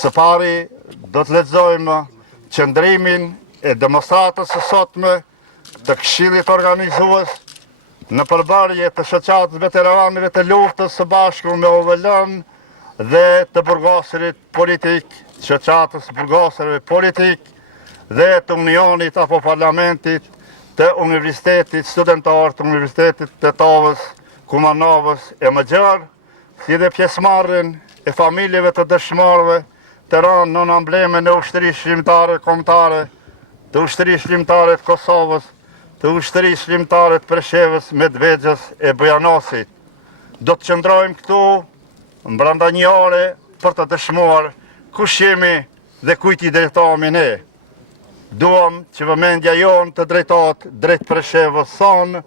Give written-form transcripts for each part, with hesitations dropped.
Së pari, do të lexojmë qëndrimin e demonstratës së sotme të Këshillit Organizues në përbërje të shoqatës veteranëve të luftës së bashku me OVL-n dhe të burgosurit politik, shoqatës burgosurve politik dhe të Unionit apo Parlamentit të Universitetit Studentar të Universitetit Tetovës, Kumanovës e Mëgjer, si dhe pjesëmarrjen e familjeve të dëshmorëve të rënë në ambleme në Ushtrisë Shqiptare Kombëtare, të Ushtrisë Shqiptare të Kosovës, të Ushtrisë Shqiptare të Preshevës, Medvegjës e Bujanosit. Do të qëndrojmë këtu brenda një ore për të dëshmuar kush jemi dhe kujt i drejtohemi ne. Duam që vëmendja jonë të drejtohet drejt Preshevës sonë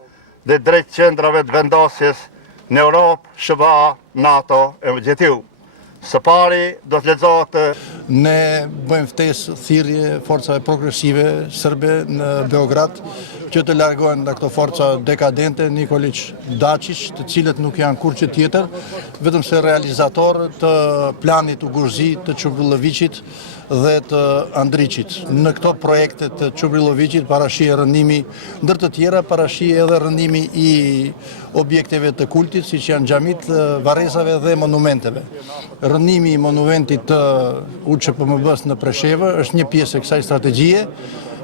dhe drejt qendrave të vendosjes në Europë, SBA, NATO e MGTU. Së pari do të lexohet. Ne bëjmë ftesë thirrje forcave progresive serbe në Beograd që të largohen nga këto forca dekadente, Nikolić, Dačić, të cilët nuk janë kurrë tjetër, vetëm se realizator të planit Ugurzi të Çubrilovićit dhe të Andrićit. Në këto projekte të Çubrilovićit parashihet rëndimi, ndër të tjera parashihet edhe rëndimi i objekteve të kultit, siç janë xhamit, varrezave dhe monumenteve. Rëndimi i monumentit të UÇPMB-s në Preshevë është një pjesë e kësaj strategjie,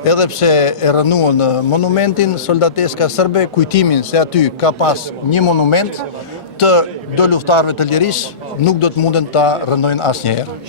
edhe pse e rënuan monumentin soldateska serbe, kujtimin se aty ka pas një monument të do luftarëve të lirisë nuk do të munden ta rënojnë asnjëherë.